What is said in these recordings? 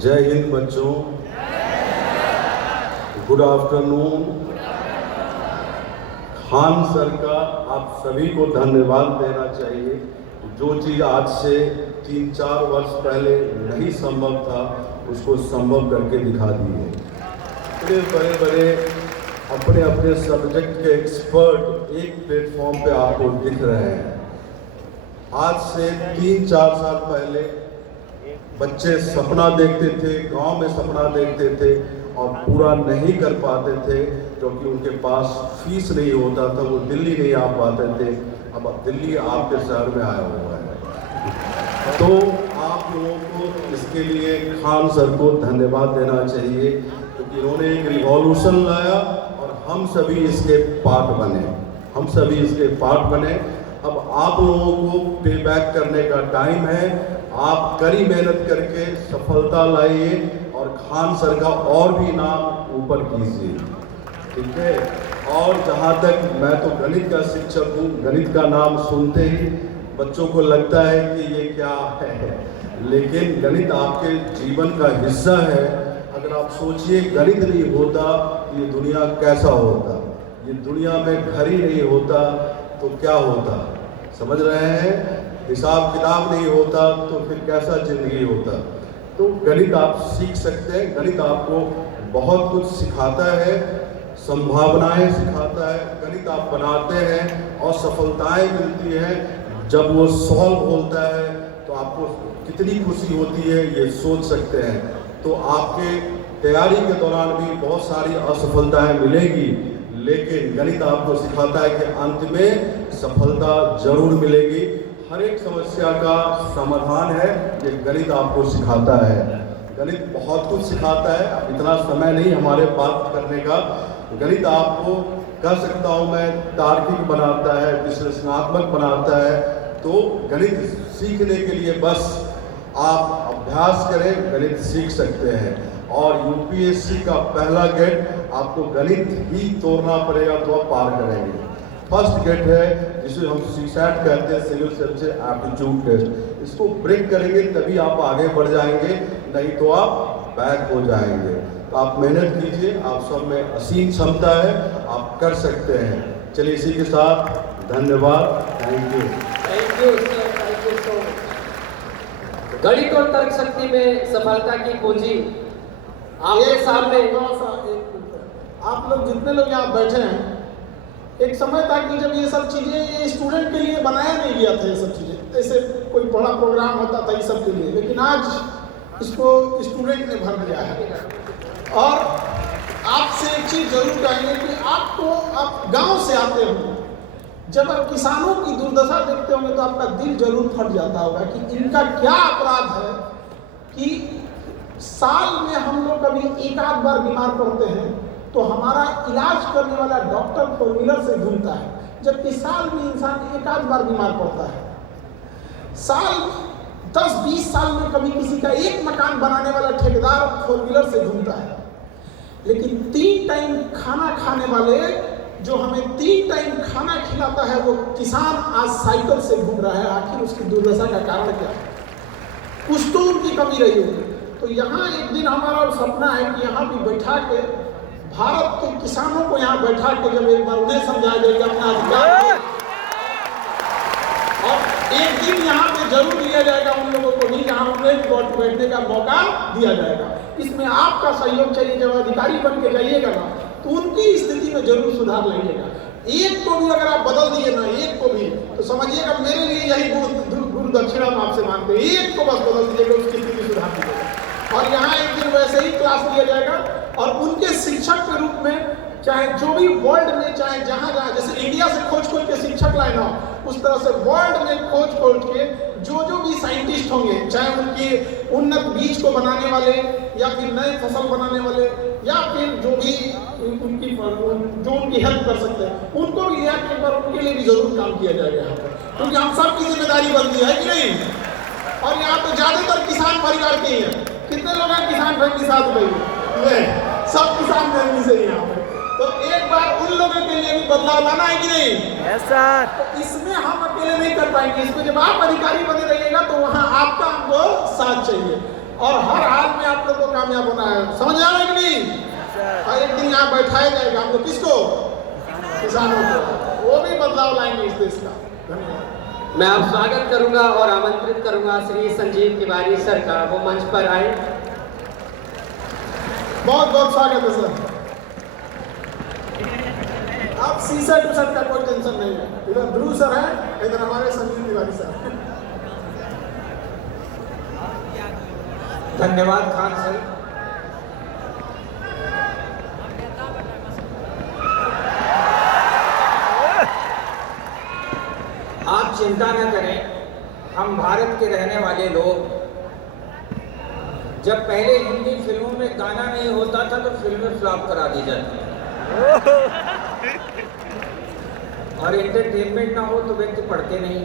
जय हिंद बच्चों, good afternoon. Khan sir का आप सभी को धन्यवाद देना चाहिए। जो चीज़ आज से 3-4 वर्ष पहले नहीं संभव था, उसको संभव करके दिखा दिए। इतने बड़े बड़े अपने अपने सब्जेक्ट के एक्सपर्ट एक प्लेटफॉर्म पे आपको दिख रहे हैं। आज से 3-4 साल पहले बच्चे सपना देखते थे, गांव में सपना देखते थे और पूरा नहीं कर पाते थे क्योंकि उनके पास फीस नहीं होता था, वो दिल्ली नहीं आ पाते थे। अब दिल्ली आपके शहर में आया हुआ है, तो आप लोगों को इसके लिए खान सर को धन्यवाद देना चाहिए क्योंकि इन्होंने एक रिवॉल्यूशन लाया और हम सभी इसके पार्ट बने। अब आप लोगों को पे बैक करने का टाइम है। आप कड़ी मेहनत करके सफलता लाइए और खान सर का और भी नाम ऊपर कीजिए, ठीक है। और जहाँ तक मैं तो गणित का शिक्षक हूँ, गणित का नाम सुनते ही बच्चों को लगता है कि ये क्या है, लेकिन गणित आपके जीवन का हिस्सा है। अगर आप सोचिए गणित नहीं होता ये दुनिया कैसा होता, ये दुनिया में घर ही नहीं होता तो क्या होता, समझ रहे हैं। हिसाब किताब नहीं होता तो फिर कैसा जिंदगी होता। तो गणित आप सीख सकते हैं। गणित आपको बहुत कुछ सिखाता है, संभावनाएं सिखाता है। गणित आप बनाते हैं और सफलताएं मिलती हैं। जब वो सॉल्व होता है तो आपको कितनी खुशी होती है ये सोच सकते हैं। तो आपके तैयारी के दौरान भी बहुत सारी असफलताएं मिलेगी, लेकिन गणित आपको सिखाता है कि अंत में सफलता जरूर मिलेगी। हर एक समस्या का समाधान है, ये गणित आपको सिखाता है। गणित बहुत कुछ सिखाता है, अब इतना समय नहीं हमारे बात करने का। गणित आपको कह सकता हूँ मैं तार्किक बनाता है, विश्लेषणात्मक बनाता है। तो गणित सीखने के लिए बस आप अभ्यास करें, गणित सीख सकते हैं। और यूपीएससी का पहला गेट आपको गणित ही तोड़ना पड़ेगा तो आप पार करेंगे। फर्स्ट गेट है जिसे हम सीसैट कहते हैं, सिविल सर्विस एप्टीट्यूड टेस्ट। इसको ब्रेक करेंगे तभी आप आगे बढ़ जाएंगे, नहीं तो आप बैक हो जाएंगे। तो आप मेहनत कीजिए, आप सब में असीम क्षमता है, आप कर सकते हैं। चलिए इसी के साथ धन्यवाद, thank you. Thank you sir, thank you so much. गणित और तर्क शक्ति में सफलता की कुंजी आपके सामने। आप लोग जितने लोग यहाँ बैठे हैं, एक समय था कि जब ये सब चीज़ें ये स्टूडेंट के लिए बनाया नहीं गया था, ये सब चीज़ें ऐसे कोई बड़ा प्रोग्राम होता था ये सब के लिए, लेकिन आज इसको स्टूडेंट ने भर दिया है। और आपसे एक चीज़ जरूर कहेंगे कि आप गांव से आते हो, जब आप किसानों की दुर्दशा देखते होंगे तो आपका दिल जरूर फट जाता होगा कि इनका क्या अपराध है कि साल में हम लोग कभी एक आध बार बीमार पड़ते हैं तो हमारा इलाज करने वाला डॉक्टर फोर व्हीलर से घूमता है, जबकि साल में इंसान एक आध बार बीमार पड़ता है। साल 10-20 साल में कभी किसी का एक मकान बनाने वाला ठेकेदार फोर व्हीलर से घूमता है, लेकिन 3 टाइम खाना खाने वाले जो हमें 3 टाइम खाना खिलाता है वो किसान आज साइकिल से घूम रहा है। आखिर उसकी दुर्दशा का कारण क्या है? कुछ तो उनकी कमी रही होगी। तो यहाँ एक दिन हमारा सपना है कि यहाँ भी बैठा के भारत के किसानों को यहाँ बैठा के जब एक बार उन्हें समझाया जाएगा अपना अधिकार, और एक दिन यहाँ पे जरूर दिया जाएगा उन लोगों को भी यहाँ उन्हें बैठने का मौका दिया जाएगा। इसमें आपका सहयोग चाहिए। जब अधिकारी बन के जाइएगा ना तो उनकी स्थिति में जरूर सुधार लाइएगा। एक को भी अगर आप बदल दिए ना, एक को भी, तो समझिएगा मेरे लिए यही गुरु दक्षिणा हम आपसे मांगते हैं। एक को बस बदल दीजिएगा, उसकी स्थिति सुधार दीजिएगा। और यहाँ एक दिन वैसे ही क्लास लिया जाएगा और उनके शिक्षक के रूप में चाहे जो भी वर्ल्ड में, चाहे जहाँ जहाँ, जैसे इंडिया से खोज के शिक्षक लाए ना, उस तरह से वर्ल्ड में खोज के जो भी साइंटिस्ट होंगे, चाहे उनकी उन्नत बीज को बनाने वाले या फिर नए फसल बनाने वाले या फिर जो भी उनकी हेल्प कर सकते हैं, उनको भी लिया के एक बार उनके लिए भी जरूर काम किया जाएगा यहाँ पर, क्योंकि हम सबकी जिम्मेदारी बनती है कि नहीं। और यहाँ तो ज्यादातर किसान परिवार के ही हैं। कितने लोग हैं किसान फैमिली साथ में? सब किसान फैमिली से ही यहाँ पे। तो एक बार उन लोगों के लिए भी बदलाव लाना है कि नहीं? Yes sir. तो इसमें हम अकेले नहीं कर पाएंगे। इसको जब आप अधिकारी बने रहिएगा तो वहाँ आपका हमको साथ चाहिए। और हर हाल में आप लोग कामयाब होना है। समझ आ रहा है कि नहीं? और एक दिन यहाँ बैठाया जाएगा हम लोग, किसको? किसानों को। वो भी बदलाव लाएंगे इस देश का। धन्यवाद। मैं अब स्वागत करूंगा और आमंत्रित करूंगा श्री संजीव तिवारी सर का, वो मंच पर आए। बहुत बहुत स्वागत है सर। आप सीसर टू सर का कोई टेंशन नहीं है। इधर ध्रुव सर है, इधर हमारे संजीव तिवारी सर। धन्यवाद खान सर। आप चिंता न करें, हम भारत के रहने वाले लोग, जब पहले हिंदी फिल्मों में गाना नहीं होता था तो फिल्में फ्लॉप करा दी जाती और एंटरटेनमेंट ना हो तो व्यक्ति पढ़ते नहीं।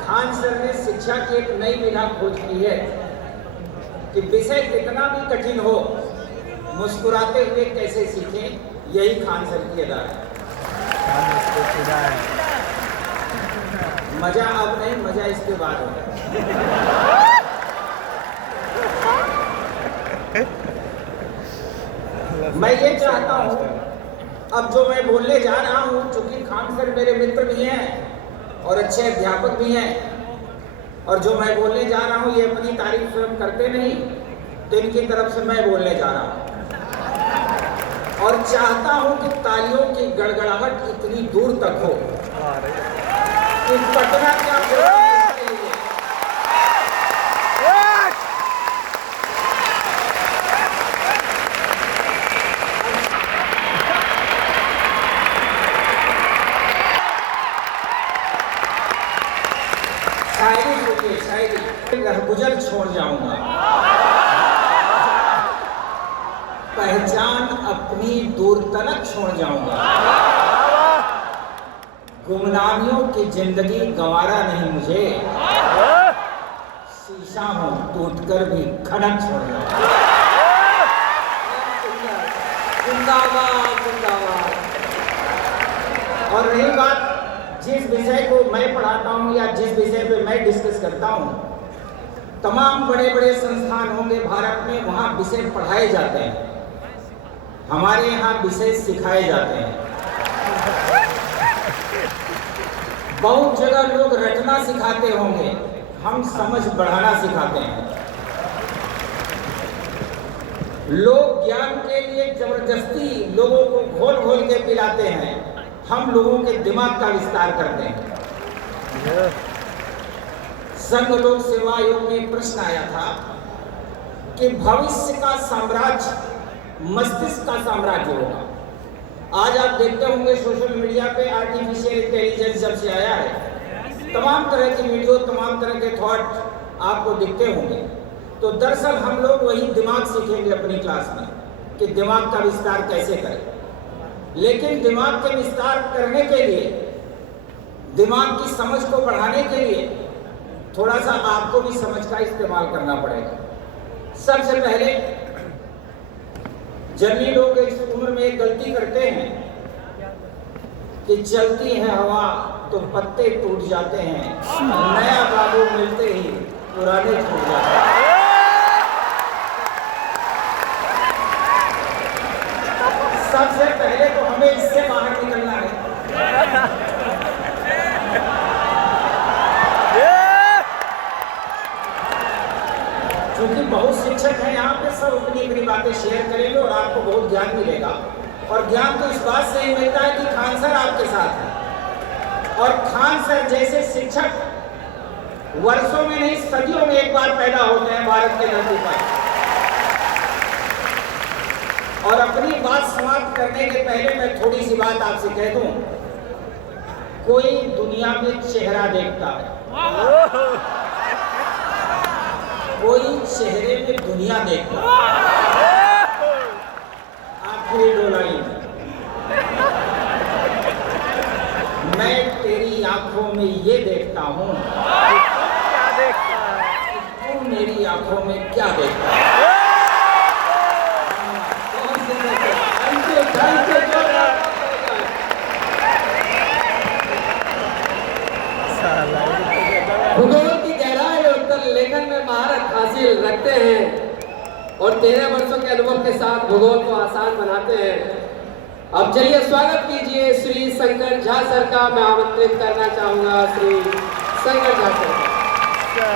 खान सर ने शिक्षा की एक नई विधा खोज की है कि विषय कितना भी कठिन हो, मुस्कुराते हुए कैसे सीखें, यही खान सर की अदा है। मजा अब नहीं, मजा इसके बाद होगा। मैं ये चाहता हूं, अब जो मैं बोलने जा रहा हूं, चूंकि खान सर मेरे मित्र भी हैं और अच्छे अध्यापक भी हैं, और जो मैं बोलने जा रहा हूं ये अपनी तारीफ स्वयं करते नहीं, तो इनकी तरफ से मैं बोलने जा रहा हूं और चाहता हूं कि तालियों की गड़गड़ाहट इतनी दूर तक हो कि पटना का शायरी गुजर छोड़ जाऊंगा, पहचान अपनी दूर तलक छोड़ जाऊंगा, गुमनामियों की जिंदगी गंवारा नहीं मुझे, शीशा हूं टूटकर भी खनक छोड़ जाऊंगा। जिंदाबाद जिंदाबाद। और रही बात जिस विषय को मैं पढ़ाता हूं या जिस विषय पे मैं डिस्कस करता हूं, तमाम बड़े बड़े संस्थान होंगे भारत में, वहां विषय पढ़ाए जाते हैं, हमारे यहाँ विषय सिखाए जाते हैं। बहुत जगह लोग रटना सिखाते होंगे, हम समझ बढ़ाना सिखाते हैं। लोग ज्ञान के लिए जबरदस्ती लोगों को घोल घोल के पिलाते हैं, हम लोगों के दिमाग का विस्तार करते हैं। संघ लोक सेवा आयोग में प्रश्न आया था कि भविष्य का साम्राज्य मस्तिष्क का साम्राज्य होगा। आज आप देखते होंगे सोशल मीडिया पे आर्टिफिशियल इंटेलिजेंस जब से आया है, तमाम तरह की वीडियो, तमाम तरह के थॉट आपको दिखते होंगे। तो दरअसल हम लोग वही दिमाग सीखेंगे अपनी क्लास में कि दिमाग का विस्तार कैसे करें। लेकिन दिमाग के विस्तार करने के लिए, दिमाग की समझ को बढ़ाने के लिए थोड़ा सा आपको भी समझ का इस्तेमाल करना पड़ेगा। सबसे पहले जन्मी लोग इस उम्र में एक गलती करते हैं कि चलती है हवा तो पत्ते टूट जाते हैं, नया बाबू मिलते ही पुराने छूट जाते हैं। सबसे पहले तो हमें इससे बाहर निकलना है। क्योंकि बहुत शिक्षक हैं यहाँ पे, सब अपनी अपनी बातें शेयर करेंगे और आपको बहुत ज्ञान मिलेगा। और ज्ञान तो इस बात से ही मिलता है कि खान सर आपके साथ हैं, और खान सर जैसे शिक्षक वर्षों में नहीं सदियों में एक बार पैदा होते हैं भारत के धरती पर। और अपनी बात समाप्त करने के पहले मैं थोड़ी सी बात आपसे कह दूं, कोई दुनिया में चेहरा देखता है, कोई चेहरे में दुनिया देखता है। आखिरी दो लाइन, मैं तेरी आंखों में ये देखता हूं, तू मेरी आंखों में क्या देखता है। भूगोल की गहराई और उत्तर लेखन में महारत हासिल रखते हैं और 13 वर्षों के अनुभव के साथ भूगोल को आसान बनाते हैं। अब चलिए स्वागत कीजिए श्री शंकर झा सर का। मैं आमंत्रित करना चाहूंगा श्री शंकर झा सर का।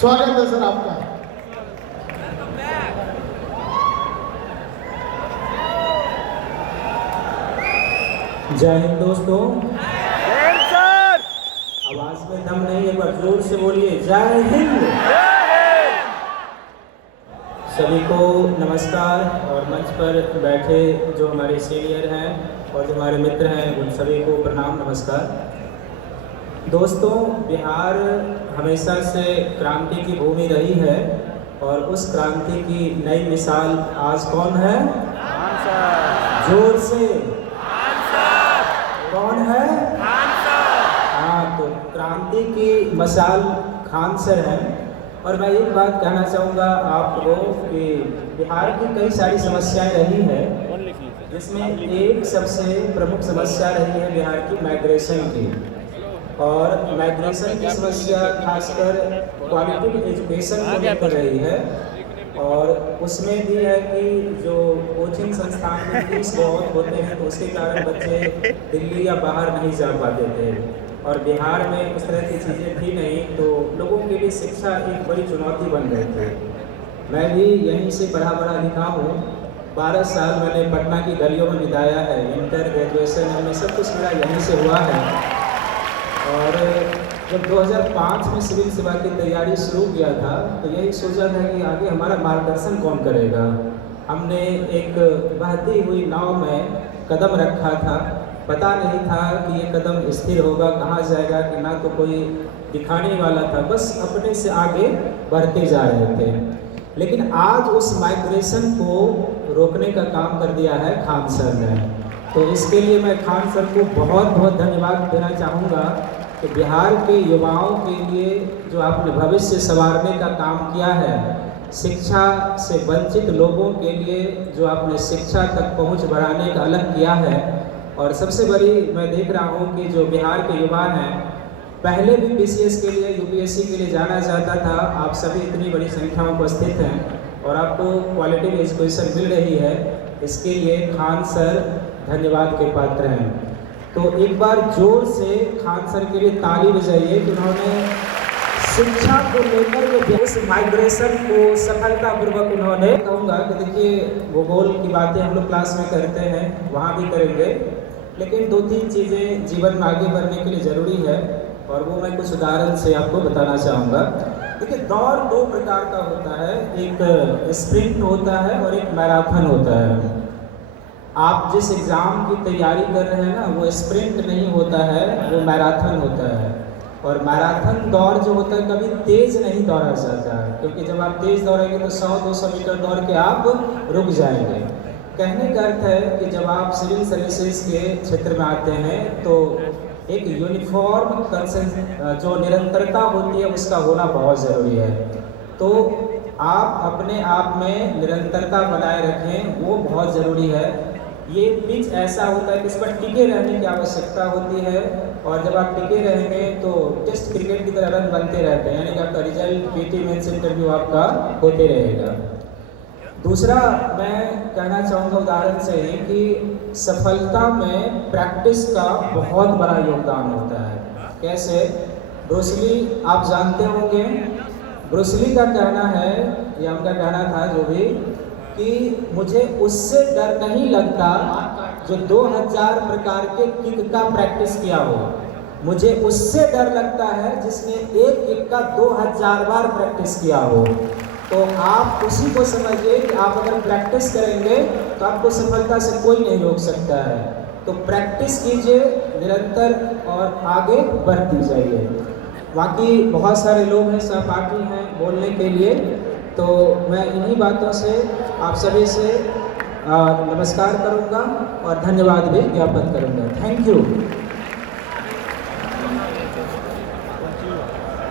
स्वागत है सर आपका। जय हिंद दोस्तों। आवाज में दम नहीं है, पर जोर से बोलिए जय हिंद। सभी को नमस्कार और मंच पर बैठे जो हमारे सीनियर हैं और जो हमारे मित्र हैं उन सभी को प्रणाम नमस्कार। दोस्तों, बिहार हमेशा से क्रांति की भूमि रही है और उस क्रांति की नई मिसाल आज कौन है? जोर से कौन है? हाँ, तो क्रांति की मसाल खान सर हैं। और मैं एक बात कहना चाहूँगा आपको कि बिहार की कई सारी समस्याएं रही है, जिसमें एक सबसे प्रमुख समस्या रही है बिहार की माइग्रेशन की। और माइग्रेशन की समस्या खासकर क्वालिटी एजुकेशन को लेकर रही है। और उसमें भी है कि जो कोचिंग संस्थान में फीस बहुत होते हैं तो उसके कारण बच्चे दिल्ली या बाहर नहीं जा पाते थे। और बिहार में उस तरह की चीज़ें थी नहीं, तो लोगों के लिए शिक्षा एक बड़ी चुनौती बन गई थी। मैं भी यहीं से पढ़ा लिखा हूँ। 12 साल मैंने पटना की गलियों में बिताया है। इंटर ग्रेजुएशन में सब कुछ मेरा यहीं से हुआ है। और जब 2005 में सिविल सेवा की तैयारी शुरू किया था तो यही सोचा था कि आगे हमारा मार्गदर्शन कौन करेगा। हमने एक बहती हुई नाव में कदम रखा था। पता नहीं था कि ये कदम स्थिर होगा, कहाँ जाएगा, कि ना तो कोई दिखाने वाला था, बस अपने से आगे बढ़ते जा रहे थे। लेकिन आज उस माइग्रेशन को रोकने का काम कर दिया है खान सर ने। तो इसके लिए मैं खान सर को बहुत बहुत धन्यवाद देना चाहूँगा कि बिहार के युवाओं के लिए जो आपने भविष्य संवारने का काम किया है, शिक्षा से वंचित लोगों के लिए जो आपने शिक्षा तक पहुंच बढ़ाने का अलग किया है। और सबसे बड़ी मैं देख रहा हूं कि जो बिहार के युवा हैं, पहले भी पीसीएस के लिए यूपीएससी के लिए जाना चाहता था। आप सभी इतनी बड़ी संख्या में उपस्थित हैं और आपको क्वालिटी एजुकेशन मिल रही है, इसके लिए खान सर धन्यवाद के पात्र हैं। तो एक बार जोर से खान सर के लिए ताली बजाइए कि उन्होंने शिक्षा को लेकर उस माइग्रेशन को सफलतापूर्वक उन्होंने, कहूँगा कि देखिए भूगोल की बातें हम लोग क्लास में करते हैं, वहाँ भी करेंगे, लेकिन 2-3 चीज़ें जीवन में आगे बढ़ने के लिए ज़रूरी है और वो मैं कुछ उदाहरण से आपको बताना चाहूँगा। देखिए, दौड़ 2 प्रकार का होता है, एक स्प्रिंट होता है और एक मैराथन होता है। आप जिस एग्ज़ाम की तैयारी कर रहे हैं ना, वो स्प्रिंट नहीं होता है, वो मैराथन होता है। और मैराथन दौड़ जो होता है कभी तेज़ नहीं दौड़ा जाता है, क्योंकि जब आप तेज़ दौड़ेंगे तो 100-200 मीटर दौड़ के आप रुक जाएंगे। कहने का अर्थ है कि जब आप सिविल सर्विसेज के क्षेत्र में आते हैं तो एक यूनिफॉर्म जो निरंतरता होती है उसका होना बहुत ज़रूरी है। तो आप अपने आप में निरंतरता बनाए रखें, वो बहुत ज़रूरी है। ये पिच ऐसा होता है कि इस पर टिके रहने की आवश्यकता होती है। और जब आप टिके रहेंगे तो टेस्ट क्रिकेट की तरह रन बनते रहते हैं, यानी कि आपका रिजल्ट पीटी मेंस इंटरव्यू आपका होते रहेगा। दूसरा मैं कहना चाहूँगा उदाहरण से ही कि सफलता में प्रैक्टिस का बहुत बड़ा योगदान होता है। कैसे? ब्रूस ली आप जानते होंगे। ब्रूस ली का कहना है, या उनका कहना था जो भी, कि मुझे उससे डर नहीं लगता जो 2000 प्रकार के किक का प्रैक्टिस किया हो। मुझे उससे डर लगता है जिसने एक किक का 2000 बार प्रैक्टिस किया हो। तो आप उसी को समझिए कि आप अगर प्रैक्टिस करेंगे तो आपको सफलता से कोई नहीं रोक सकता है। तो प्रैक्टिस कीजिए निरंतर और आगे बढ़ती जाइए। बाकी बहुत सारे लोग हैं, सहपाठी हैं बोलने के लिए, तो मैं इन्हीं बातों से आप सभी से नमस्कार करूंगा और धन्यवाद भी ज्ञापन करूंगा। Thank you.